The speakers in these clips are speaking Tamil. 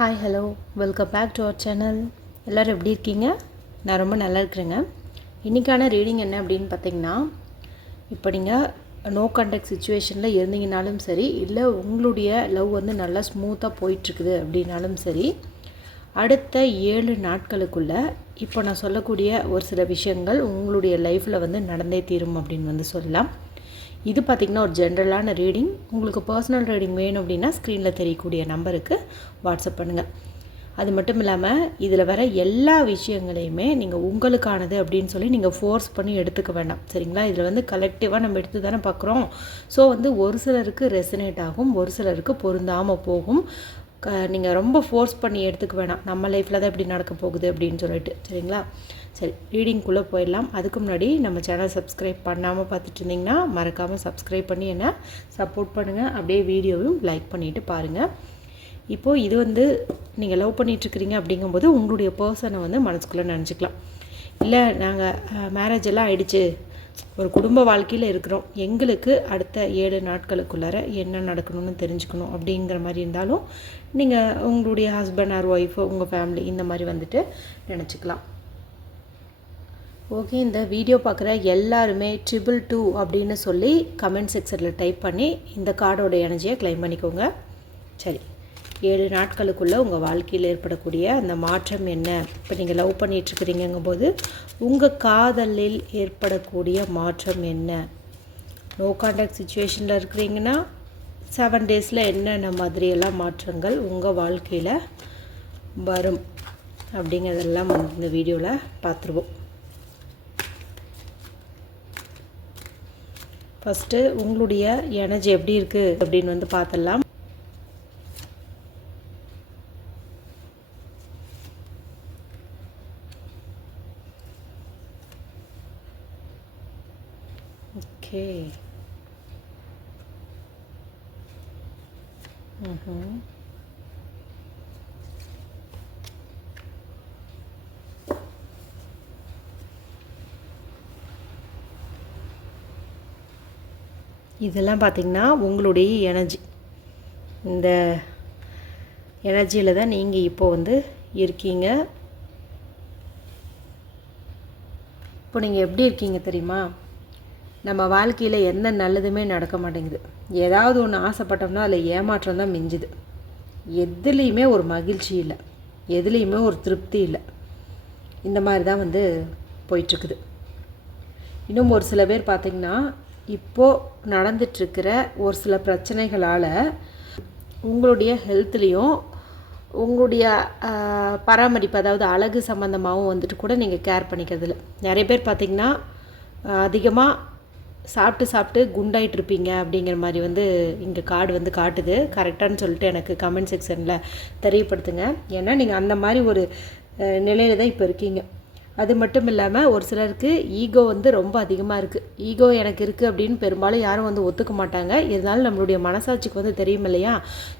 Hi hello welcome back to our channel. எல்லோரும் எப்படி இருக்கீங்க? நான் ரொம்ப நல்லா இருக்கிறேங்க. இன்றைக்கான ரீடிங் என்ன அப்படின்னு பார்த்தீங்கன்னா, இப்போ நீங்கள் நோ கான்டாக்ட் சுச்சுவேஷனில் இருந்தீங்கனாலும் சரி, இல்லை உங்களுடைய லவ் வந்து நல்லா ஸ்மூத்தாக போயிட்டுருக்குது அப்படின்னாலும் சரி, அடுத்த 7 நாட்களுக்குள்ளே இப்போ நான் சொல்லக்கூடிய ஒரு சில விஷயங்கள் உங்களுடைய லைஃப்பில் வந்து நடந்தே தீரும் அப்படின்னு வந்து சொல்லலாம். இது பார்த்திங்கன்னா ஒரு ஜென்ரலான ரீடிங். உங்களுக்கு பர்சனல் ரீடிங் வேணும் அப்படின்னா ஸ்க்ரீனில் தெரியக்கூடிய நம்பருக்கு வாட்ஸ்அப் பண்ணுங்கள். அது மட்டும் இல்லாமல் இதில் வர எல்லா விஷயங்களையுமே நீங்கள் உங்களுக்கானது அப்படின்னு சொல்லி நீங்கள் ஃபோர்ஸ் பண்ணி எடுத்துக்க வேண்டாம், சரிங்களா? இதில் வந்து கலெக்டிவாக நம்ம எடுத்து தானே பார்க்குறோம். ஸோ வந்து ஒரு சிலருக்கு ரெசனேட் ஆகும், ஒரு சிலருக்கு பொருந்தாமல் போகும். நீங்கள் ரொம்ப ஃபோர்ஸ் பண்ணி எடுத்துக்க வேணாம், நம்ம லைஃப்பில் தான் இப்படி நடக்க போகுது அப்படின்னு சொல்லிட்டு, சரிங்களா? சரி, ரீடிங்குள்ளே போயிடலாம். அதுக்கு முன்னாடி நம்ம சேனல் சப்ஸ்கிரைப் பண்ணாமல் பார்த்துட்டு இருந்தீங்கன்னா மறக்காமல் சப்ஸ்கிரைப் பண்ணி என்ன சப்போர்ட் பண்ணுங்கள். அப்படியே வீடியோவும் லைக் பண்ணிவிட்டு பாருங்கள். இப்போது இது வந்து நீங்கள் லவ் பண்ணிகிட்ருக்கிறீங்க அப்படிங்கும்போது உங்களுடைய பர்சனை வந்து மனசுக்குள்ளே நினச்சிக்கலாம். இல்லை நாங்கள் மேரேஜ் எல்லாம் ஆகிடுச்சு, ஒரு குடும்ப வாழ்க்கையில் இருக்கிறோம், எங்களுக்கு அடுத்த 7 நாட்களுக்குள்ளார என்ன நடக்கணும்னு தெரிஞ்சுக்கணும் அப்படிங்கிற மாதிரி இருந்தாலும் நீங்கள் உங்களுடைய ஹஸ்பண்ட் ஆர் ஒய்ஃபு, உங்கள் ஃபேமிலி இந்த மாதிரி வந்துட்டு நினச்சிக்கலாம். ஓகே, இந்த வீடியோ பார்க்குற எல்லாருமே 222 அப்படின்னு சொல்லி கமெண்ட் செக்ஷனில் டைப் பண்ணி இந்த கார்டோட எனர்ஜியை கிளைம் பண்ணிக்கோங்க. சரி, 7 நாட்களுக்குள்ளே உங்கள் வாழ்க்கையில் ஏற்படக்கூடிய அந்த மாற்றம் என்ன? இப்போ நீங்கள் லவ் பண்ணிகிட்ருக்கிறீங்கும் போது உங்கள் காதலில் ஏற்படக்கூடிய மாற்றம் என்ன? நோ கான்டாக்ட் சுச்சுவேஷனில் இருக்கிறீங்கன்னா 7 டேஸில் என்னென்ன மாதிரியெல்லாம் மாற்றங்கள் உங்கள் வாழ்க்கையில் வரும் அப்படிங்கிறதெல்லாம் வந்து இந்த வீடியோவில் பார்த்துருவோம். ஃபஸ்ட்டு உங்களுடைய எனர்ஜி எப்படி இருக்குது அப்படின்னு வந்து பார்த்துடலாம். ஓகே, இதெல்லாம் பார்த்திங்கன்னா உங்களுடைய எனர்ஜி. இந்த எனர்ஜியில் தான் நீங்கள் இப்போது வந்து இருக்கீங்க. இப்போ நீங்கள் எப்படி இருக்கீங்க தெரியுமா? நம்ம வாழ்க்கையில் எந்த நல்லதுமே நடக்க மாட்டேங்குது. ஏதாவது ஒன்று ஆசைப்பட்டோம்னா அதில் ஏமாற்றம் தான் மிஞ்சுது. எதுலேயுமே ஒரு மகிழ்ச்சி இல்லை, எதுலேயுமே ஒரு திருப்தி இல்லை. இந்த மாதிரி தான் வந்து போயிட்டுருக்குது. இன்னும் ஒரு சில பேர் பார்த்திங்கன்னா இப்போது நடந்துட்டுருக்கிற ஒரு சில பிரச்சனைகளால் உங்களுடைய ஹெல்த்லேயும் உங்களுடைய பராமரிப்பு, அதாவது அழகு சம்மந்தமாகவும் வந்துட்டு கூட நீங்கள் கேர் பண்ணிக்கிறதில்ல. நிறைய பேர் பார்த்திங்கன்னா அதிகமாக சாப்பிட்டு குண்டாயிட்ருப்பீங்க அப்படிங்கிற மாதிரி வந்து இங்கே கார்டு வந்து காட்டுது. கரெக்டானு சொல்லிட்டு எனக்கு கமெண்ட் செக்ஷனில் தெரியப்படுத்துங்க. ஏன்னா நீங்கள் அந்த மாதிரி ஒரு நிலையில் தான் இப்போ இருக்கீங்க. அது மட்டும் இல்லாமல் ஒரு சிலருக்கு ஈகோ வந்து ரொம்ப அதிகமாக இருக்குது. ஈகோ எனக்கு இருக்குது அப்படின்னு பெரும்பாலும் யாரும் வந்து ஒத்துக்க மாட்டாங்க. இருந்தாலும் நம்மளுடைய மனசாட்சிக்கு வந்து தெரியும் இல்லையா?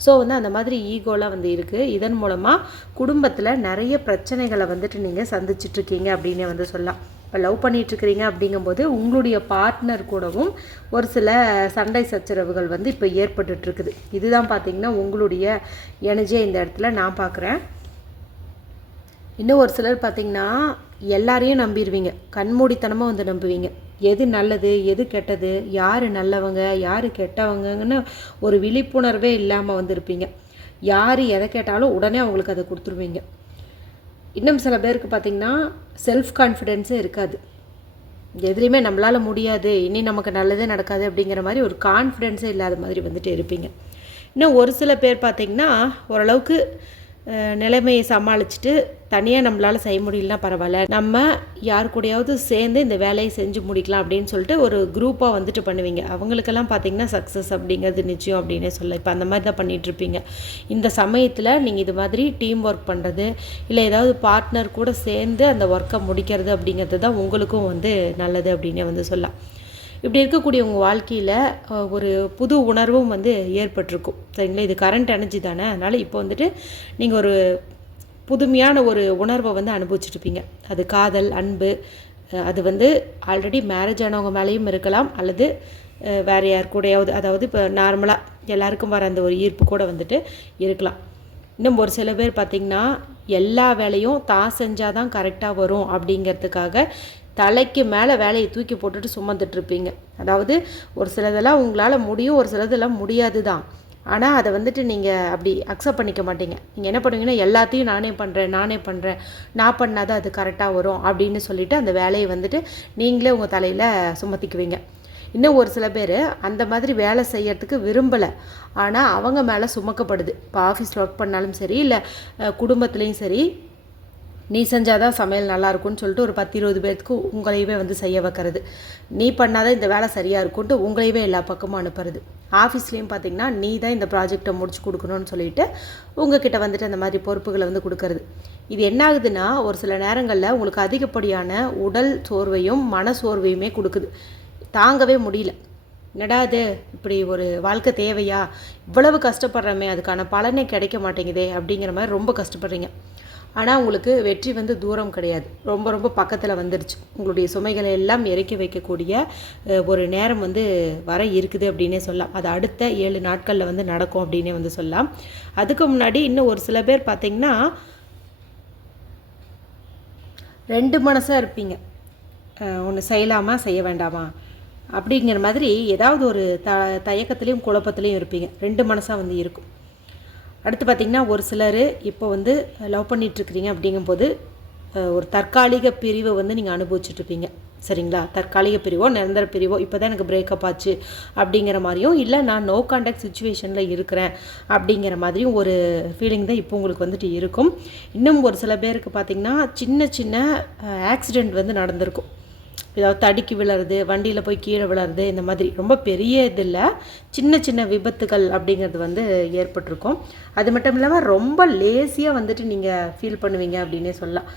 ஸோ வந்து அந்த மாதிரி ஈகோலாம் வந்து இருக்குது. இதன் மூலமாக குடும்பத்தில் நிறைய பிரச்சனைகளை வந்துட்டு நீங்கள் சந்திச்சிட்ருக்கீங்க அப்படின்னே வந்து சொல்லலாம். இப்போ லவ் பண்ணிகிட்ருக்கிறீங்க அப்படிங்கும்போது உங்களுடைய பார்ட்னர் கூடவும் ஒரு சில சண்டை சச்சரவுகள் வந்து இப்போ ஏற்பட்டுட்ருக்குது. இதுதான் பார்த்திங்கன்னா உங்களுடைய எனர்ஜியை இந்த இடத்துல நான் பார்க்குறேன். இன்னும் ஒரு சிலர் பார்த்திங்கன்னா எல்லாரையும் நம்பிடுவீங்க, கண்மூடித்தனமாக வந்து நம்புவீங்க. எது நல்லது எது கெட்டது, யார் நல்லவங்க யார் கெட்டவங்கன்னு ஒரு விழிப்புணர்வே இல்லாமல் வந்திருப்பீங்க. யார் எதை கேட்டாலும் உடனே அவங்களுக்கு அதை கொடுத்துருவீங்க. இன்னும் சில பேருக்கு பார்த்திங்கன்னா செல்ஃப் கான்ஃபிடென்ஸே இருக்காது. எதுலேயுமே நம்மளால் முடியாது, இனி நமக்கு நல்லதே நடக்காது அப்படிங்கிற மாதிரி ஒரு கான்ஃபிடென்ஸே இல்லாத மாதிரி வந்துட்டு இருப்பீங்க. இன்னும் ஒரு சில பேர் பார்த்திங்கன்னா ஓரளவுக்கு நிலைமையை சமாளிச்சுட்டு தனியாக நம்மளால் செய்ய முடியலனா பரவாயில்ல, நம்ம யார் கூடயாவது சேர்ந்து இந்த வேலையை செஞ்சு முடிக்கலாம் அப்படின்னு சொல்லிட்டு ஒரு குரூப்பாக வந்துட்டு பண்ணுவீங்க. அவங்களுக்கெல்லாம் பார்த்திங்கன்னா சக்ஸஸ் அப்படிங்கிறது நிச்சயம் அப்படின்னே சொல்ல. இப்போ அந்த மாதிரி தான் பண்ணிகிட்ருப்பீங்க. இந்த சமயத்தில் நீங்கள் இது மாதிரி டீம் ஒர்க் பண்ணுறது, இல்லை ஏதாவது பார்ட்னர் கூட சேர்ந்து அந்த ஒர்க்கை முடிக்கிறது அப்படிங்கிறது தான் உங்களுக்கும் வந்து நல்லது அப்படின்னே வந்து சொல்லலாம். இப்படி இருக்கக்கூடிய உங்கள் வாழ்க்கையில் ஒரு புது உணர்வும் வந்து ஏற்பட்டிருக்கும், சரிங்களா? இது கரண்ட் எனர்ஜி தானே, அதனால் இப்போ வந்துட்டு நீங்கள் ஒரு புதுமையான ஒரு உணர்வை வந்து அனுபவிச்சுட்ருப்பீங்க. அது காதல், அன்பு, அது வந்து ஆல்ரெடி மேரேஜ் ஆனவங்க மேலேயும் இருக்கலாம், அல்லது வேறு யார் கூடயாவது, அதாவது இப்போ நார்மலாக எல்லாருக்கும் வர அந்த ஒரு ஈர்ப்பு கூட வந்துட்டு இருக்கலாம். இன்னும் ஒரு சில பேர் பார்த்திங்கன்னா எல்லா வேலையும் தான் செஞ்சால் தான் கரெக்டாக வரும் அப்படிங்கிறதுக்காக தலைக்கு மேலே வேலையை தூக்கி போட்டுட்டு சுமந்துட்டுருப்பீங்க. அதாவது ஒரு சிலதெல்லாம் உங்களால் முடியும், ஒரு சிலதெல்லாம் முடியாது தான். ஆனால் அதை வந்துட்டு நீங்கள் அப்படி அக்செப்ட் பண்ணிக்க மாட்டீங்க. நீங்கள் என்ன பண்ணுவீங்கன்னா, எல்லாத்தையும் நானே பண்ணுறேன், நான் பண்ணால் தான் அது கரெக்டாக வரும் அப்படின்னு சொல்லிவிட்டு அந்த வேலையை வந்துட்டு நீங்களே உங்கள் தலையில் சுமத்திக்குவீங்க. இன்னும் ஒரு சில பேர் அந்த மாதிரி வேலை செய்யறதுக்கு விரும்பலை, ஆனால் அவங்க மேலே சுமக்கப்படுது. இப்போ ஆஃபீஸில் ஒர்க் பண்ணாலும் சரி, இல்லை குடும்பத்துலேயும் சரி, நீ செஞ்சால் தான் சமையல் நல்லாயிருக்கும்னு சொல்லிட்டு ஒரு 10-20 பேர்த்துக்கு உங்களையவே வந்து செய்ய வைக்கிறது. நீ பண்ணாதான் இந்த வேலை சரியாக இருக்கும்ன்ட்டு உங்களையவே எல்லா பக்கமும் அனுப்புறது. ஆஃபீஸ்லேயும் பார்த்திங்கன்னா நீ தான் இந்த ப்ராஜெக்டை முடிச்சு கொடுக்கணும்னு சொல்லிட்டு உங்ககிட்ட வந்துட்டு அந்த மாதிரி பொறுப்புகளை வந்து கொடுக்கறது. இது என்ன ஆகுதுன்னா, ஒரு சில நேரங்களில் உங்களுக்கு அதிகப்படியான உடல் சோர்வையும் மன சோர்வையுமே கொடுக்குது. தாங்கவே முடியல. என்னடா அது, இப்படி ஒரு வாழ்க்கை தேவையா, இவ்வளவு கஷ்டப்படுறமே, அதுக்கான பலனே கிடைக்க மாட்டேங்குதே அப்படிங்கிற மாதிரி ரொம்ப கஷ்டப்படுறீங்க. ஆனால் உங்களுக்கு வெற்றி வந்து தூரம் கிடையாது, ரொம்ப ரொம்ப பக்கத்தில் வந்துடுச்சு. உங்களுடைய சுமைகளை எல்லாம் இறக்கி வைக்கக்கூடிய ஒரு நேரம் வந்து வர இருக்குது அப்படின்னே சொல்லலாம். அது அடுத்த 7 நாட்களில் வந்து நடக்கும் அப்படின்னே வந்து சொல்லலாம். அதுக்கு முன்னாடி இன்னும் ஒரு சில பேர் பார்த்திங்கன்னா 2 மனசாக இருப்பீங்க. ஒன்று செய்யலாமா செய்ய வேண்டாமா அப்படிங்கிற மாதிரி ஏதாவது ஒரு தயக்கத்துலேயும் குழப்பத்துலேயும் இருப்பீங்க. 2 மனசாக வந்து இருக்கும். அடுத்து பார்த்திங்கன்னா ஒரு சிலர் இப்போ வந்து லவ் பண்ணிகிட்ருக்கிறீங்க அப்படிங்கும்போது ஒரு தற்காலிக பிரிவை வந்து நீங்கள் அனுபவிச்சுட்ருப்பீங்க. சரிங்களா? தற்காலிக பிரிவோ நிரந்தர பிரிவோ, இப்போ தான் எனக்கு பிரேக்கப் ஆச்சு அப்படிங்கிற மாதிரியும், இல்லை நான் நோ கான்டாக்ட் சுச்சுவேஷனில் இருக்கிறேன் அப்படிங்கிற மாதிரியும் ஒரு ஃபீலிங் தான் இப்போ உங்களுக்கு வந்துட்டு இருக்கும். இன்னும் ஒரு சில பேருக்கு பார்த்திங்கன்னா சின்ன சின்ன ஆக்சிடெண்ட் வந்து நடந்திருக்கும். ஏதாவது தடுக்கி விழுறது, வண்டியில் போய் கீழே விழுறது, இந்த மாதிரி ரொம்ப பெரிய இதில் சின்ன சின்ன விபத்துகள் அப்படிங்கிறது வந்து ஏற்பட்டிருக்கும். அது மட்டும் இல்லாமல் ரொம்ப லேசியாக வந்துட்டு நீங்கள் ஃபீல் பண்ணுவீங்க அப்படின்னே சொல்லலாம்.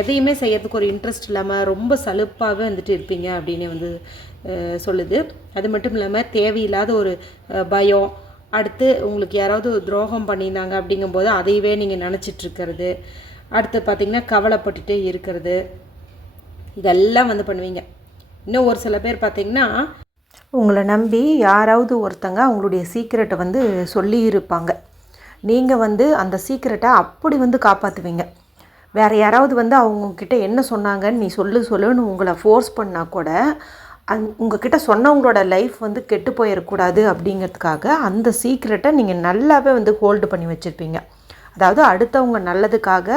எதையுமே செய்யறதுக்கு ஒரு இன்ட்ரெஸ்ட் இல்லாமல் ரொம்ப சலுப்பாகவே வந்துட்டு இருப்பீங்க அப்படின்னே வந்து சொல்லுது. அது மட்டும் இல்லாமல் தேவையில்லாத ஒரு பயம், அடுத்து உங்களுக்கு யாராவது துரோகம் பண்ணியிருந்தாங்க அப்படிங்கும்போது அதையவே நீங்கள் நினச்சிட்ருக்கிறது, அடுத்து பார்த்திங்கன்னா கவலைப்பட்டுட்டே இருக்கிறது, இதெல்லாம் வந்து பண்ணுவீங்க. இன்னும் ஒரு சில பேர் பார்த்திங்கன்னா உங்களை நம்பி யாராவது ஒருத்தங்க அவங்களுடைய சீக்ரெட்டை வந்து சொல்லியிருப்பாங்க. நீங்கள் வந்து அந்த சீக்ரெட்டை அப்படி வந்து காப்பாற்றுவீங்க. வேறு யாராவது வந்து அவங்கக்கிட்ட என்ன சொன்னாங்கன்னு நீ சொல்லுன்னு உங்களை ஃபோர்ஸ் பண்ணால் கூட உங்ககிட்ட சொன்னவங்களோட லைஃப் வந்து கெட்டு போயிடக்கூடாது அப்படிங்கிறதுக்காக அந்த சீக்ரெட்டை நீங்கள் நல்லாவே வந்து ஹோல்டு பண்ணி வச்சுருப்பீங்க. அதாவது அடுத்தவங்க நல்லதுக்காக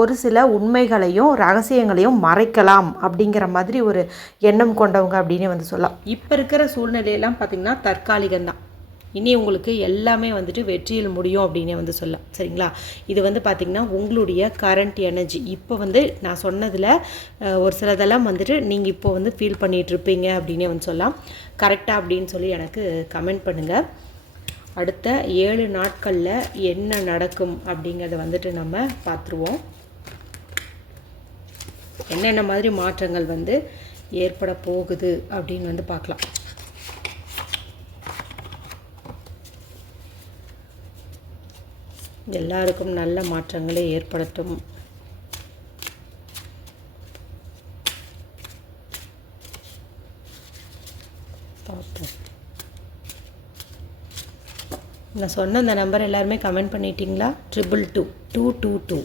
ஒரு சில உண்மைகளையும் ரகசியங்களையும் மறைக்கலாம் அப்படிங்கிற மாதிரி ஒரு எண்ணம் கொண்டவங்க அப்படின்னு வந்து சொல்லலாம். இப்போ இருக்கிற சூழ்நிலையெல்லாம் பார்த்திங்கன்னா தற்காலிகம்தான். இனி உங்களுக்கு எல்லாமே வந்துட்டு வெற்றியில் முடியும் அப்படின்னே வந்து சொல்லலாம். சரிங்களா? இது வந்து பார்த்திங்கன்னா உங்களுடைய கரண்ட் எனர்ஜி. இப்போ வந்து நான் சொன்னதில் ஒரு சிலதெல்லாம் வந்துட்டு நீங்கள் இப்போ வந்து ஃபீல் பண்ணிகிட்ருப்பீங்க அப்படின்னே வந்து சொல்லலாம். கரெக்டாக அப்படின்னு சொல்லி எனக்கு கமெண்ட் பண்ணுங்கள். அடுத்த 7 நாட்களில் என்ன நடக்கும் அப்படிங்கிறத வந்துட்டு நம்ம பார்த்துருவோம். என்னென்ன மாதிரி மாற்றங்கள் வந்து ஏற்பட போகுது அப்படின்னு வந்து பார்க்கலாம். எல்லாருக்கும் நல்ல மாற்றங்களே ஏற்படட்டும். பார்ப்போம். நான் சொன்ன அந்த நம்பர் எல்லாருமே கமெண்ட் பண்ணிட்டீங்களா? 222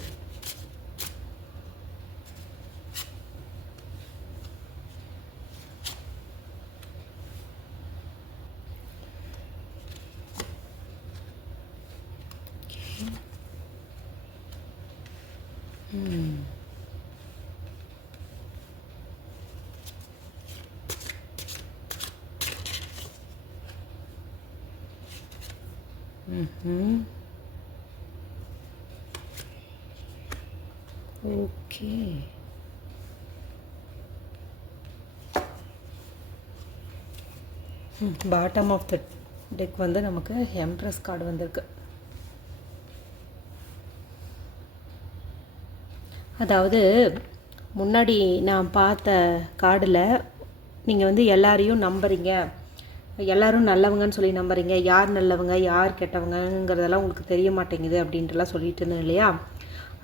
okay. Bottom of the deck வந்து நமக்கு எம்ப்ரஸ் கார்டு வந்திருக்கு. அதாவது முன்னாடி நான் பார்த்த கார்டில் நீங்கள் வந்து எல்லாரையும் நம்புறீங்க, எல்லோரும் நல்லவங்கன்னு சொல்லி நம்புறீங்க, யார் நல்லவங்க யார் கெட்டவங்கிறதெல்லாம் உங்களுக்கு தெரிய மாட்டேங்குது அப்படின்ட்டுலாம் சொல்லிட்டு இருந்தேன் இல்லையா?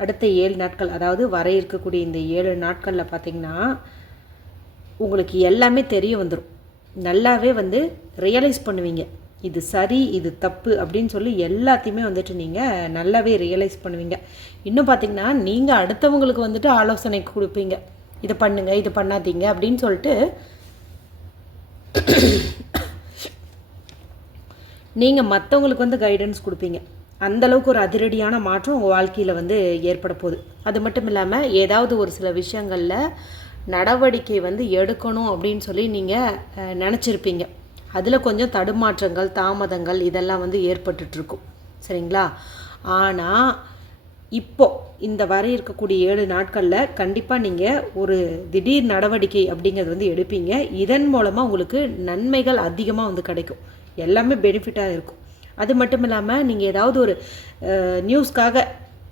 அடுத்த 7 நாட்கள், அதாவது வர இருக்கக்கூடிய இந்த 7 நாட்களில் பார்த்திங்கன்னா உங்களுக்கு எல்லாமே தெரிய வந்துடும். நல்லாவே வந்து ரியலைஸ் பண்ணுவீங்க. இது சரி இது தப்பு அப்படின்னு சொல்லி எல்லாத்தையுமே வந்துட்டு நீங்கள் நல்லாவே ரியலைஸ் பண்ணுவீங்க. இன்னும் பார்த்திங்கன்னா நீங்கள் அடுத்தவங்களுக்கு வந்துட்டு ஆலோசனை கொடுப்பீங்க, இதை பண்ணுங்க இது பண்ணாதீங்க அப்படின்னு சொல்லிட்டு நீங்கள் மற்றவங்களுக்கு வந்து கைடன்ஸ் கொடுப்பீங்க. அந்தளவுக்கு ஒரு அதிரடியான மாற்றம் உங்கள் வாழ்க்கையில் வந்து ஏற்பட போகுது. அது மட்டும் இல்லாமல் ஏதாவது ஒரு சில விஷயங்களில் நடவடிக்கை வந்து எடுக்கணும் அப்படின்னு சொல்லி நீங்கள் நினச்சிருப்பீங்க. அதில் கொஞ்சம் தடுமாற்றங்கள் தாமதங்கள் இதெல்லாம் வந்து ஏற்பட்டுட்ருக்கும், சரிங்களா? ஆனால் இப்போது இந்த வர இருக்கக்கூடிய 7 நாட்களில் கண்டிப்பாக நீங்கள் ஒரு திடீர் நடவடிக்கை அப்படிங்கிறது வந்து எடுப்பீங்க. இதன் மூலமாக உங்களுக்கு நன்மைகள் அதிகமாக வந்து கிடைக்கும், எல்லாமே பெனிஃபிட்டாக இருக்கும். அது மட்டும் இல்லாமல் நீங்கள் ஏதாவது ஒரு நியூஸ்க்காக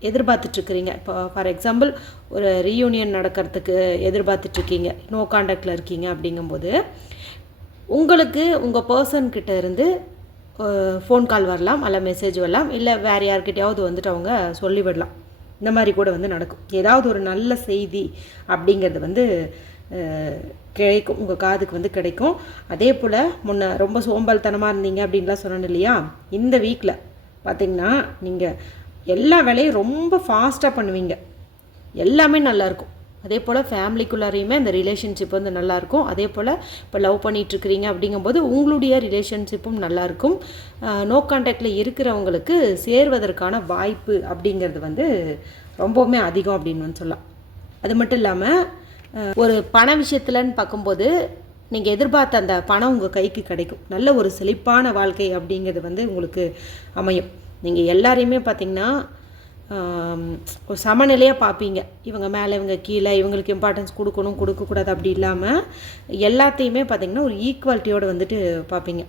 எதிர்பார்த்துட்ருக்குறீங்க. இப்போ ஃபார் எக்ஸாம்பிள் ஒரு ரீயூனியன் நடக்கிறதுக்கு எதிர்பார்த்துட்ருக்கீங்க, நோ காண்டாக்டில் இருக்கீங்க. அப்படிங்கும்போது உங்களுக்கு உங்கள் பர்சன்கிட்ட இருந்து ஃபோன் கால் வரலாம், அல்ல மெசேஜ் வரலாம், இல்லை வேறு யார்கிட்டையாவது வந்துட்டு அவங்க சொல்லிவிடலாம். இந்த மாதிரி கூட வந்து நடக்கும். ஏதாவது ஒரு நல்ல செய்தி அப்படிங்கிறது வந்து கிடைக்கும், உங்கள் காதுக்கு வந்து கிடைக்கும். அதே போல் முன்ன ரொம்ப சோம்பல்தனமாக இருந்தீங்க அப்படின்லாம் சொன்னேன் இல்லையா, இந்த வீக்கில் பார்த்திங்கன்னா நீங்கள் எல்லா வேலையும் ரொம்ப ஃபாஸ்ட்டாக பண்ணுவீங்க, எல்லாமே நல்லாயிருக்கும். அதே போல் ஃபேமிலிக்குள்ளாரையுமே அந்த ரிலேஷன்ஷிப் வந்து நல்லாயிருக்கும். அதே போல் இப்போ லவ் பண்ணிகிட்ருக்கிறீங்க அப்படிங்கும்போது உங்களுடைய ரிலேஷன்ஷிப்பும் நல்லாயிருக்கும். நோ கான்டாக்டில் இருக்கிறவங்களுக்கு சேர்வதற்கான வாய்ப்பு அப்படிங்கிறது வந்து ரொம்பவுமே அதிகம் அப்படின்னு வந்து சொல்லலாம். அது மட்டும் இல்லாமல் ஒரு பண விஷயத்துலன்னு பார்க்கும்போது நீங்கள் எதிர்பார்த்த அந்த பணம் உங்கள் கைக்கு கிடைக்கும். நல்ல ஒரு செழிப்பான வாழ்க்கை அப்படிங்கிறது வந்து உங்களுக்கு அமையும். நீங்கள் எல்லாரையுமே பார்த்திங்கன்னா ஒரு சமநிலையாக பார்ப்பீங்க. இவங்க மேலே இவங்க கீழே, இவங்களுக்கு இம்பார்ட்டன்ஸ் கொடுக்கணும் கொடுக்கக்கூடாது அப்படி இல்லாமல் எல்லாத்தையுமே பார்த்திங்கன்னா ஒரு ஈக்குவாலிட்டியோடு வந்துட்டு பார்ப்பீங்க.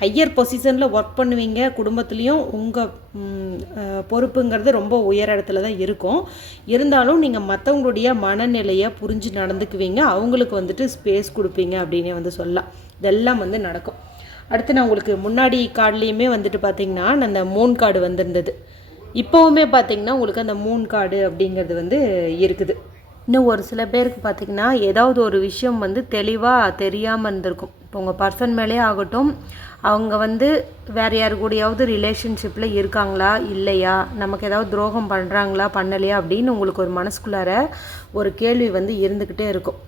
ஹையர் பொசிஷனில் ஒர்க் பண்ணுவீங்க. குடும்பத்துலேயும் உங்கள் பொறுப்புங்கிறது ரொம்ப உயர் இடத்துல தான் இருக்கும். இருந்தாலும் நீங்கள் மற்றவங்களுடைய மனநிலையை புரிஞ்சு நடந்துக்குவீங்க, அவங்களுக்கு வந்துட்டு ஸ்பேஸ் கொடுப்பீங்க அப்படின்னே வந்து சொல்லலாம். இதெல்லாம் வந்து நடக்கும். அடுத்து நான் உங்களுக்கு முன்னாடி கார்டுலேயுமே வந்துட்டு பார்த்திங்கன்னா அந்த மூன் கார்டு வந்திருந்தது. இப்போவுமே பார்த்திங்கன்னா உங்களுக்கு அந்த மூன் கார்டு அப்படிங்கிறது வந்து இருக்குது. இன்னும் ஒரு சில பேருக்கு பார்த்திங்கன்னா ஏதாவது ஒரு விஷயம் வந்து தெளிவாக தெரியாமல் இருந்திருக்கும். இப்போ உங்கள் பர்சன் மேலே ஆகட்டும், அவங்க வந்து வேறு யாரு கூடயாவது ரிலேஷன்ஷிப்பில் இருக்காங்களா இல்லையா, நமக்கு ஏதாவது துரோகம் பண்ணுறாங்களா பண்ணலையா அப்படின்னு உங்களுக்கு ஒரு மனசுக்குள்ளார ஒரு கேள்வி வந்து இருந்துக்கிட்டே இருக்கும்.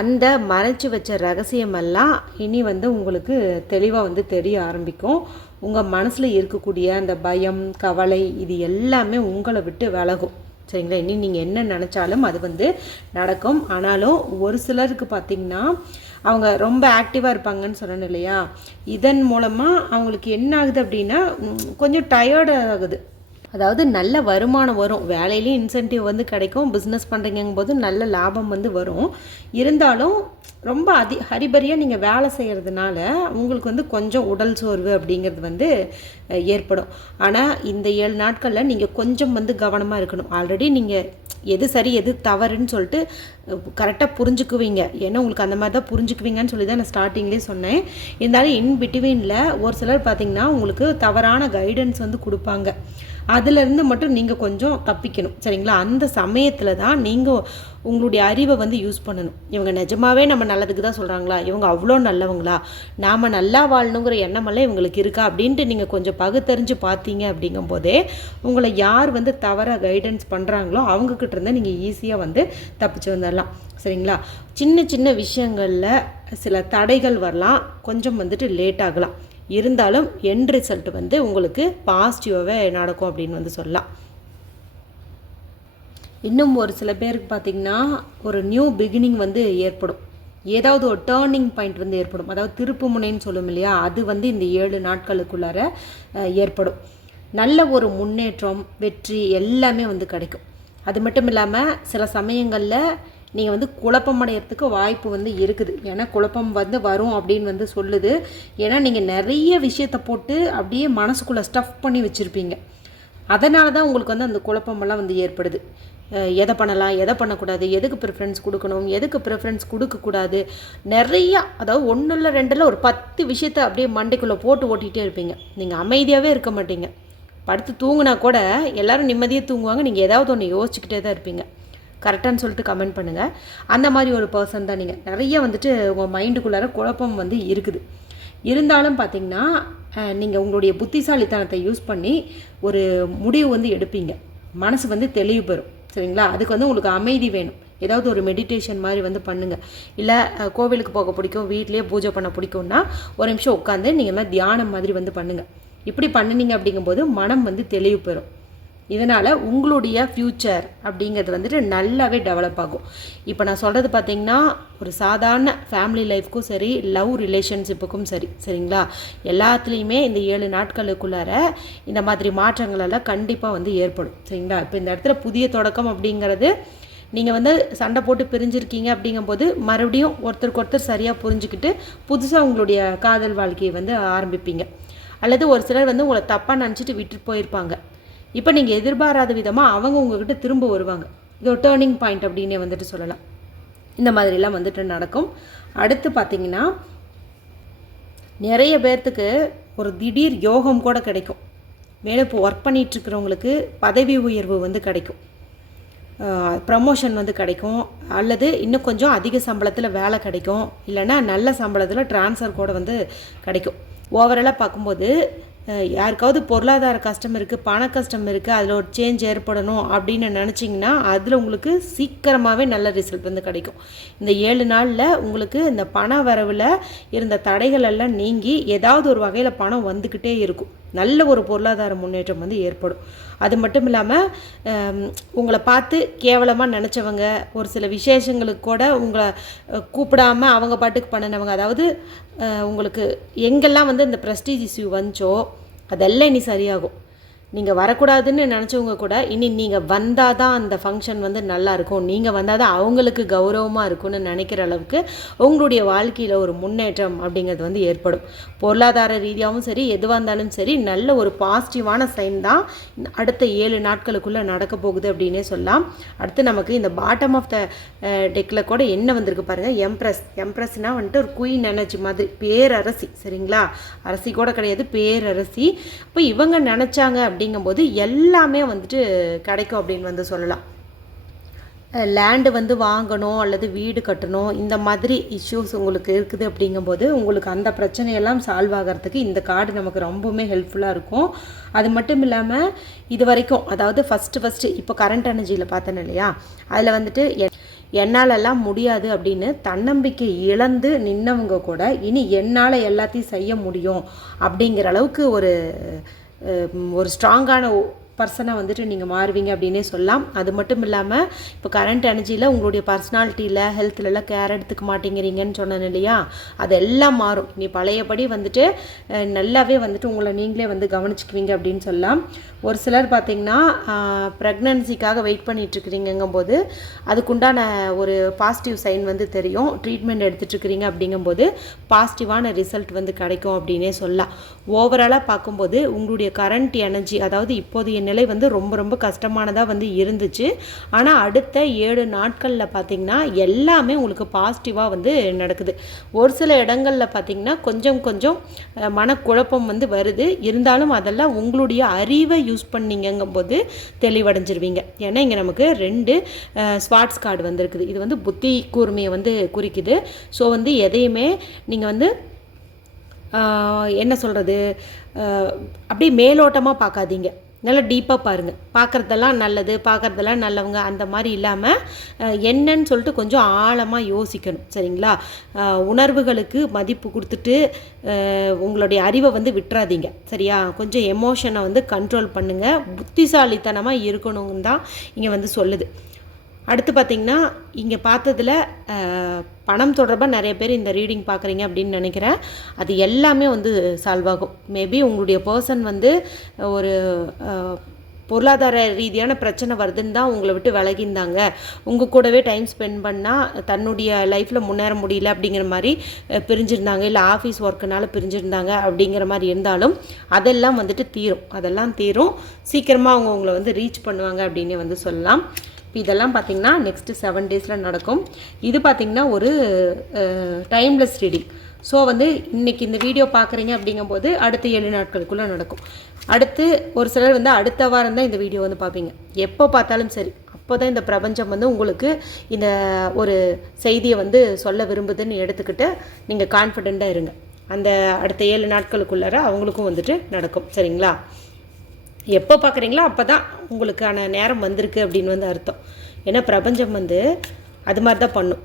அந்த மறைச்சி வச்ச ரகசியமெல்லாம் இனி வந்து உங்களுக்கு தெளிவாக வந்து தெரிய ஆரம்பிக்கும். உங்கள் மனசில் இருக்கக்கூடிய அந்த பயம் கவலை இது எல்லாமே உங்களை விட்டு விலகும், சரிங்களா? இனி நீங்கள் என்ன நினச்சாலும் அது வந்து நடக்கும். ஆனாலும் ஒரு சிலருக்கு பார்த்திங்கன்னா அவங்க ரொம்ப ஆக்டிவாக இருப்பாங்கன்னு சொன்னேன் இல்லையா, இதன் மூலமாக அவங்களுக்கு என்ன ஆகுது அப்படின்னா கொஞ்சம் டயர்டு ஆகுது. அதாவது நல்ல வருமானம் வரும், வேலையிலேயும் இன்சென்டிவ் வந்து கிடைக்கும், பிஸ்னஸ் பண்ணுறீங்கும் போது நல்ல லாபம் வந்து வரும். இருந்தாலும் ரொம்ப ஹரிபரியாக நீங்கள் வேலை செய்கிறதுனால உங்களுக்கு வந்து கொஞ்சம் உடல் சோர்வு அப்படிங்கிறது வந்து ஏற்படும். ஆனால் இந்த 7 நாட்களில் நீங்கள் கொஞ்சம் வந்து கவனமாக இருக்கணும். ஆல்ரெடி நீங்கள் எது சரி எது தவறுன்னு சொல்லிட்டு கரெக்டாக புரிஞ்சுக்குவீங்க. ஏன்னா உங்களுக்கு அந்த மாதிரி தான் புரிஞ்சுக்குவீங்கன்னு சொல்லி தான் நான் ஸ்டார்டிங்லேயே சொன்னேன். இருந்தாலும் இன் பிட்வீனில் ஒரு சிலர் பார்த்திங்கன்னா உங்களுக்கு தவறான கைடன்ஸ் வந்து கொடுப்பாங்க. அதிலேருந்து மட்டும் நீங்கள் கொஞ்சம் தப்பிக்கணும், சரிங்களா? அந்த சமயத்தில் தான் நீங்கள் உங்களுடைய அறிவை வந்து யூஸ் பண்ணணும். இவங்க நிஜமாகவே நம்ம நல்லதுக்கு தான் சொல்கிறாங்களா, இவங்க அவ்வளோ நல்லவங்களா, நாம் நல்லா வாழணுங்கிற எண்ணமெல்லாம் இவங்களுக்கு இருக்கா அப்படின்ட்டு நீங்கள் கொஞ்சம் பகுத்தறிஞ்சு பார்த்தீங்க. அப்படிங்கும்போதே உங்களை யார் வந்து தவறாக கைடன்ஸ் பண்ணுறாங்களோ அவங்கக்கிட்ட இருந்தால் நீங்கள் ஈஸியாக வந்து தப்பிச்சு வந்துடலாம், சரிங்களா? சின்ன சின்ன விஷயங்களில் சில தடைகள் வரலாம், கொஞ்சம் வந்துட்டு லேட் ஆகலாம். இருந்தாலும் எண்ட் ரிசல்ட் வந்து உங்களுக்கு பாசிட்டிவாகவே நடக்கும் அப்படின்னு வந்து சொல்லலாம். இன்னும் ஒரு சில பேருக்கு பார்த்திங்கன்னா ஒரு நியூ பிகினிங் வந்து ஏற்படும். ஏதாவது ஒரு டேர்னிங் பாயிண்ட் வந்து ஏற்படும். அதாவது திருப்பு முனைன்னு சொல்லும் இல்லையா, அது வந்து இந்த 7 நாட்களுக்குள்ளார ஏற்படும். நல்ல ஒரு முன்னேற்றம் வெற்றி எல்லாமே வந்து கிடைக்கும். அது மட்டும் இல்லாமல் சில சமயங்களில் நீங்கள் வந்து குழப்பமடைகிறதுக்கு வாய்ப்பு வந்து இருக்குது. ஏன்னா குழப்பம் வந்து வரும் அப்படின்னு வந்து சொல்லுது. ஏன்னா நீங்கள் நிறைய விஷயத்தை போட்டு அப்படியே மனசுக்குள்ளே ஸ்டஃப் பண்ணி வச்சுருப்பீங்க. அதனால தான் உங்களுக்கு வந்து அந்த குழப்பமெல்லாம் வந்து ஏற்படுது. எதை பண்ணலாம் எதை பண்ணக்கூடாது, எதுக்கு ப்ரிஃபரன்ஸ் கொடுக்கணும் எதுக்கு ப்ரிஃபரன்ஸ் கொடுக்கக்கூடாது, நிறையா, அதாவது 1 இல்லை 2 இல்லை ஒரு 10 விஷயத்தை அப்படியே மண்டைக்குள்ளே போட்டு ஓட்டிகிட்டே இருப்பீங்க. நீங்கள் அமைதியாகவே இருக்க மாட்டீங்க. படுத்து தூங்கினா கூட எல்லோரும் நிம்மதியாக தூங்குவாங்க, நீங்கள் ஏதாவது ஒன்று யோசிச்சுக்கிட்டே தான் இருப்பீங்க. கரெக்டானு சொல்லிட்டு கமெண்ட் பண்ணுங்கள். அந்த மாதிரி ஒரு பர்சன் தான் நீங்கள். நிறைய வந்துட்டு உங்கள் மைண்டுக்குள்ளார குழப்பம் வந்து இருக்குது. இருந்தாலும் பார்த்திங்கன்னா நீங்கள் உங்களுடைய புத்திசாலித்தனத்தை யூஸ் பண்ணி ஒரு முடிவு வந்து எடுப்பீங்க. மனசு வந்து தெளிவு பெறும். சரிங்களா? அதுக்கு வந்து உங்களுக்கு அமைதி வேணும். ஏதாவது ஒரு மெடிடேஷன் மாதிரி வந்து பண்ணுங்கள். இல்லை கோவிலுக்கு போக பிடிக்கும், வீட்லேயே பூஜை பண்ண பிடிக்கும்னா ஒரு நிமிஷம் உட்காந்து நீங்கள் மாதிரி தியானம் மாதிரி வந்து பண்ணுங்கள். இப்படி பண்ணினீங்க அப்படிங்கும்போது மனம் வந்து தெளிவு பெறும். இதனால் உங்களுடைய ஃப்யூச்சர் அப்படிங்கிறது வந்துட்டு நல்லாவே டெவலப் ஆகும். இப்போ நான் சொல்கிறது பார்த்திங்கன்னா ஒரு சாதாரண ஃபேமிலி லைஃப்க்கும் சரி, லவ் ரிலேஷன்ஷிப்புக்கும் சரி, சரிங்களா? எல்லாத்துலேயுமே இந்த 7 நாட்களுக்குள்ளார இந்த மாதிரி மாற்றங்கள் எல்லாம் கண்டிப்பாக வந்து ஏற்படும். சரிங்களா? இப்போ இந்த இடத்துல புதிய தொடக்கம் அப்படிங்கிறது நீங்கள் வந்து சண்டை போட்டு பிரிஞ்சிருக்கீங்க அப்படிங்கும்போது மறுபடியும் ஒருத்தருக்கு ஒருத்தர் சரியாக புரிஞ்சுக்கிட்டு புதுசாக உங்களுடைய காதல் வாழ்க்கையை வந்து ஆரம்பிப்பீங்க. அல்லது ஒரு சிலர் வந்து உங்களை தப்பாக நினச்சிட்டு விட்டுட்டு போயிருப்பாங்க. இப்போ நீங்கள் எதிர்பாராத விதமாக அவங்க உங்ககிட்ட திரும்ப வருவாங்க. இது ஒரு டேர்னிங் பாயிண்ட் அப்படின்னே வந்துட்டு சொல்லலாம். இந்த மாதிரிலாம் வந்துட்டு நடக்கும். அடுத்து பார்த்திங்கன்னா நிறைய பேர்த்துக்கு ஒரு திடீர் யோகம் கூட கிடைக்கும். மேலே இப்போ ஒர்க் பண்ணிகிட்ருக்கிறவங்களுக்கு பதவி உயர்வு வந்து கிடைக்கும், ப்ரமோஷன் வந்து கிடைக்கும், அல்லது இன்னும் கொஞ்சம் அதிக சம்பளத்தில் வேலை கிடைக்கும், இல்லைன்னா நல்ல சம்பளத்தில் ட்ரான்ஸ்ஃபர் கூட வந்து கிடைக்கும். ஓவராலாக பார்க்கும்போது யாருக்காவது பொருளாதார கஷ்டம் இருக்குது, பண கஷ்டம் இருக்குது, அதில் ஒரு சேஞ்ச் ஏற்படணும் அப்படின்னு நினச்சிங்கன்னா அதில் உங்களுக்கு சீக்கிரமாகவே நல்ல ரிசல்ட் வந்து கிடைக்கும். இந்த 7 நாளில் உங்களுக்கு இந்த பண வரவில் இருந்த தடைகள் எல்லாம் நீங்கி ஏதாவது ஒரு வகையில் பணம் வந்துக்கிட்டே இருக்கும். நல்ல ஒரு பொருளாதார முன்னேற்றம் வந்து ஏற்படும். அது மட்டும் இல்லாமல் உங்களை பார்த்து கேவலமாக நினச்சவங்க, ஒரு சில விசேஷங்களுக்கு கூட உங்களை கூப்பிடாமல் அவங்க பாட்டுக்கு பண்ணினவங்க, அதாவது உங்களுக்கு எங்கெல்லாம் வந்து இந்த ப்ரெஸ்டீஜ் இஷ்யூ வந்துச்சோ அதெல்லாம் இனி சரியாகும். நீங்கள் வரக்கூடாதுன்னு நினச்சவங்க கூட இனி நீங்கள் வந்தால் தான் அந்த ஃபங்க்ஷன் வந்து நல்லாயிருக்கும், நீங்கள் வந்தால் தான் அவங்களுக்கு கௌரவமாக இருக்கும்னு நினைக்கிற அளவுக்கு உங்களுடைய வாழ்க்கையில் ஒரு முன்னேற்றம் அப்படிங்கிறது வந்து ஏற்படும். பொருளாதார ரீதியாகவும் சரி, எதுவாக இருந்தாலும் சரி, நல்ல ஒரு பாசிட்டிவான சைன் தான் அடுத்த 7 நாட்களுக்குள்ளே நடக்க போகுது அப்படின்னே சொல்லலாம். அடுத்து நமக்கு இந்த பாட்டம் ஆஃப் த டெக்கில் கூட என்ன வந்திருக்கு பாருங்கள், எம்ப்ரஸ்னால் வந்துட்டு ஒரு குயின் எனர்ஜி மாதிரி, பேரரசி. சரிங்களா? அரசி கூட கிடையாது, பேரரசி. இப்போ இவங்க நினச்சாங்க அப்படிங்கும்போது எல்லாமே வந்துட்டு கிடைக்கும் அப்படின்னு வந்து சொல்லலாம். லேண்டு வந்து வாங்கணும் அல்லது வீடு கட்டணும், இந்த மாதிரி இஷ்யூஸ் உங்களுக்கு இருக்குது அப்படிங்கும்போது உங்களுக்கு அந்த பிரச்சனையெல்லாம் சால்வ் ஆகிறதுக்கு இந்த கார்டு நமக்கு ரொம்பவுமே ஹெல்ப்ஃபுல்லாக இருக்கும். அது மட்டும் இல்லாமல் இது வரைக்கும், அதாவது ஃபஸ்ட்டு இப்போ கரண்ட் எனர்ஜியில் பார்த்தேன்னு இல்லையா, அதில் வந்துட்டு என்னாலெல்லாம் முடியாது அப்படின்னு தன்னம்பிக்கை இழந்து நின்னவங்க கூட இனி என்னால் எல்லாத்தையும் செய்ய முடியும் அப்படிங்கிற அளவுக்கு ஒரு ஸ்ட்ராங்கான பர்சனாக வந்துட்டு நீங்கள் மாறுவீங்க அப்படின்னே சொல்லலாம். அது மட்டும் இல்லாமல் இப்போ கரண்ட் எனர்ஜியில் உங்களுடைய பர்சனாலிட்டியில் ஹெல்த்லலாம் கேர் எடுத்துக்க மாட்டேங்கிறீங்கன்னு சொன்னேன் இல்லையா, அதெல்லாம் மாறும். நீ பழையபடி வந்துட்டு நல்லாவே வந்துட்டு உங்களை நீங்களே வந்து கவனிச்சுக்குவீங்க அப்படின்னு சொல்லலாம். ஒரு சிலர் பார்த்திங்கன்னா ப்ரெக்னன்சிக்காக வெயிட் பண்ணிகிட்ருக்கிறீங்கும்போது அதுக்குண்டான ஒரு பாசிட்டிவ் சைன் வந்து தெரியும். ட்ரீட்மெண்ட் எடுத்துகிட்ருக்கிறீங்க அப்படிங்கும்போது பாசிட்டிவான ரிசல்ட் வந்து கிடைக்கும் அப்படின்னே சொல்லலாம். ஓவராலாக பார்க்கும்போது உங்களுடைய கரண்ட் எனர்ஜி, அதாவது இப்போதைய நிலை வந்து ரொம்ப ரொம்ப கஷ்டமானதாக வந்து இருந்துச்சு. ஆனால் அடுத்த 7 நாட்களில் பார்த்திங்கன்னா எல்லாமே உங்களுக்கு பாசிட்டிவாக வந்து நடக்குது. ஒரு சில இடங்களில் பார்த்திங்கன்னா கொஞ்சம் மனக்குழப்பம் வந்து வருது. இருந்தாலும் அதெல்லாம் உங்களுடைய அறிவை யூஸ் பண்ணிங்கங்கும்போது தெளிவடைஞ்சிருவீங்க. ஏன்னா இங்கே நமக்கு 2 ஸ்வாட்ஸ் கார்டு வந்திருக்குது. இது வந்து புத்தி கூர்மையை வந்து குறிக்குது. ஸோ வந்து எதையுமே நீங்கள் வந்து என்ன சொல்கிறது, அப்படியே மேலோட்டமாக பார்க்காதீங்க, நல்லா டீப்பாக பாருங்கள். பார்க்குறதெல்லாம் நல்லது, பார்க்குறதெல்லாம் நல்லவங்க அந்த மாதிரி இல்லாமல் என்னன்னு சொல்லிட்டு கொஞ்சம் ஆழமாக யோசிக்கணும். சரிங்களா? உணர்வுகளுக்கு மதிப்பு கொடுத்துட்டு உங்களுடைய அறிவை வந்து விட்டுறாதீங்க. சரியா? கொஞ்சம் எமோஷனை வந்து கண்ட்ரோல் பண்ணுங்கள். புத்திசாலித்தனமாக இருக்கணும்னு தான் இங்கே வந்து சொல்லுது. அடுத்து பார்த்திங்கன்னா இங்கே பார்த்ததில் பணம் தொடர்பாக நிறைய பேர் இந்த ரீடிங் பார்க்குறீங்க அப்படின்னு நினைக்கிறேன். அது எல்லாமே வந்து சால்வ் ஆகும். மேபி உங்களுடைய பர்சன் வந்து ஒரு பொருளாதார ரீதியான பிரச்சனை வருதுன்னு தான் உங்களை விட்டு விலகிஇருந்தாங்க, உங்கள் கூடவே டைம் ஸ்பெண்ட் பண்ணால் தன்னுடைய லைஃப்பில் முன்னேற முடியல அப்படிங்கிற மாதிரி பிரிஞ்சிருந்தாங்க, இல்லை ஆஃபீஸ் ஒர்க்குனால பிரிஞ்சிருந்தாங்க அப்படிங்கிற மாதிரி இருந்தாலும் அதெல்லாம் வந்துட்டு அதெல்லாம் தீரும். சீக்கிரமாக அவங்க உங்களை வந்து ரீச் பண்ணுவாங்க அப்படின்னே வந்து சொல்லலாம். இதெல்லாம் பார்த்திங்கன்னா நெக்ஸ்ட்டு 7 டேஸில் நடக்கும். இது பார்த்திங்கன்னா ஒரு டைம்லெஸ் ரீடிங். ஸோ வந்து இன்றைக்கி இந்த வீடியோ பார்க்குறீங்க அப்படிங்கும்போது அடுத்த 7 நாட்களுக்குள்ளே நடக்கும். அடுத்து ஒரு சிலர் வந்து அடுத்த வாரம் தான் இந்த வீடியோ வந்து பார்ப்பீங்க. எப்போ பார்த்தாலும் சரி, அப்போ தான் இந்த பிரபஞ்சம் வந்து உங்களுக்கு இந்த ஒரு செய்தியை வந்து சொல்ல விரும்புதுன்னு எடுத்துக்கிட்டு நீங்கள் கான்ஃபிடெண்ட்டாக இருங்க. அந்த அடுத்த 7 நாட்களுக்குள்ளார அவங்களுக்கும் வந்துட்டு நடக்கும். சரிங்களா? எப்போ பார்க்குறீங்களோ அப்போ தான் உங்களுக்கான நேரம் வந்திருக்கு அப்படின்னு வந்து அர்த்தம். ஏன்னா பிரபஞ்சம் வந்து அது மாதிரி தான் பண்ணும்.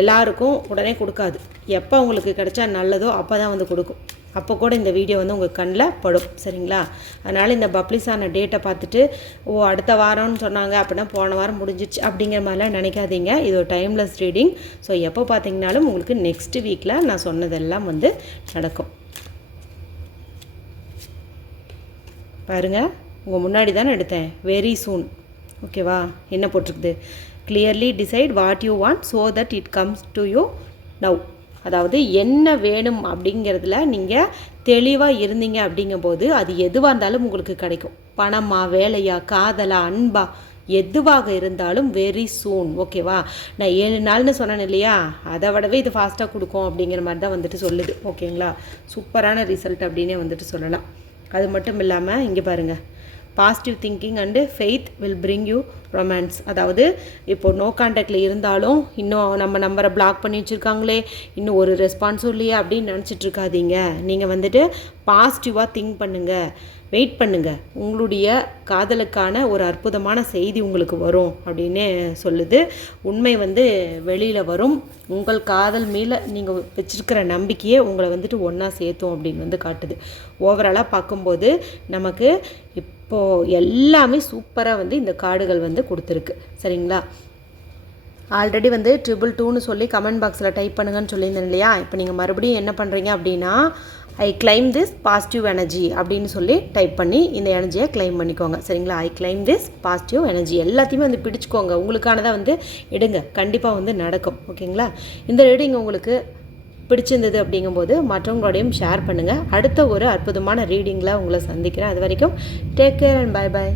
எல்லாருக்கும் உடனே கொடுக்காது. எப்போ உங்களுக்கு கிடைச்சா நல்லதோ அப்போ தான் வந்து கொடுக்கும். அப்போ கூட இந்த வீடியோ வந்து உங்கள் கண்ணில் படும். சரிங்களா? அதனால் இந்த பப்ளிஸான டேட்டை பார்த்துட்டு அடுத்த வாரம்னு சொன்னாங்க அப்படின்னா போன வாரம் முடிஞ்சிச்சு அப்படிங்கிற மாதிரிலாம் நினைக்காதீங்க. இது ஒரு டைம்லெஸ் ரீடிங். ஸோ எப்போ பார்த்தீங்கனாலும் உங்களுக்கு நெக்ஸ்ட் வீக்கில் நான் சொன்னதெல்லாம் வந்து நடக்கும். பாருங்கள், உங்கள் முன்னாடி தானே எடுத்தேன். Very soon. ஓகேவா? என்ன போட்டிருக்குது? Clearly decide what you want so that it comes to you now. அதாவது என்ன வேணும் அப்படிங்கிறதுல நீங்கள் தெளிவாக இருந்தீங்க அப்படிங்கும்போது அது எதுவாக இருந்தாலும் உங்களுக்கு கிடைக்கும். பணமா, வேலையா, காதலா, அன்பா, எதுவாக இருந்தாலும் வெரி சூன். ஓகேவா? நான் 7 நாள்னு சொன்னேன் இல்லையா, அதை விடவே இது ஃபாஸ்ட்டாக கொடுக்கும் அப்படிங்கிற மாதிரி தான் வந்துட்டு சொல்லுது. ஓகேங்களா? சூப்பரான ரிசல்ட் அப்படின்னே வந்துட்டு சொல்லலாம். அது மட்டும் இல்லாமல் இங்கே பாருங்கள், positive thinking and faith will bring you romance. அதாவது இப்போது நோ கான்டாக்டில் இருந்தாலும் இன்னும் நம்ம நம்பரை பிளாக் பண்ணி வச்சுருக்காங்களே, இன்னும் ஒரு ரெஸ்பான்ஸும் இல்லையே அப்படின்னு நினச்சிட்ருக்காதீங்க. நீங்கள் வந்துட்டு பாசிட்டிவாக திங்க் பண்ணுங்கள், வெயிட் பண்ணுங்கள். உங்களுடைய காதலுக்கான ஒரு அற்புதமான செய்தி உங்களுக்கு வரும் அப்படின்னு சொல்லுது. உண்மை வந்து வெளியில் வரும். உங்கள் காதல் மேலே நீங்கள் வச்சுருக்கிற நம்பிக்கையே உங்களை வந்துட்டு ஒன்றா சேர்த்தோம் அப்படின்னு வந்து காட்டுது. ஓவராலாக பார்க்கும்போது நமக்கு இப்போது எல்லாமே சூப்பராக வந்து இந்த கார்டுகள் வந்து கொடுத்துருக்கு. சரிங்களா? ஆல்ரெடி வந்து 222ன்னு சொல்லி கமெண்ட் பாக்ஸில் டைப் பண்ணுங்கன்னு சொல்லியிருந்தேன் இல்லையா? இப்போ நீங்கள் மறுபடியும் என்ன பண்ணுறீங்க அப்படின்னா, I claim this positive energy அப்படின்னு சொல்லி டைப் பண்ணி இந்த எனர்ஜியை கிளைம் பண்ணிக்கோங்க. சரிங்களா? I claim this positive energy எல்லாத்தையுமே வந்து பிடிச்சிக்கோங்க. உங்களுக்கானதை வந்து எடுங்க. கண்டிப்பாக வந்து நடக்கும். ஓகேங்களா? இந்த ரீடிங் உங்களுக்கு பிடிச்சிருந்தது அப்படிங்கும்போது மற்றவங்களோடையும் ஷேர் பண்ணுங்கள். அடுத்த ஒரு அற்புதமான ரீடிங்கில் உங்களை சந்திக்கிறேன். அது வரைக்கும் take care and bye bye.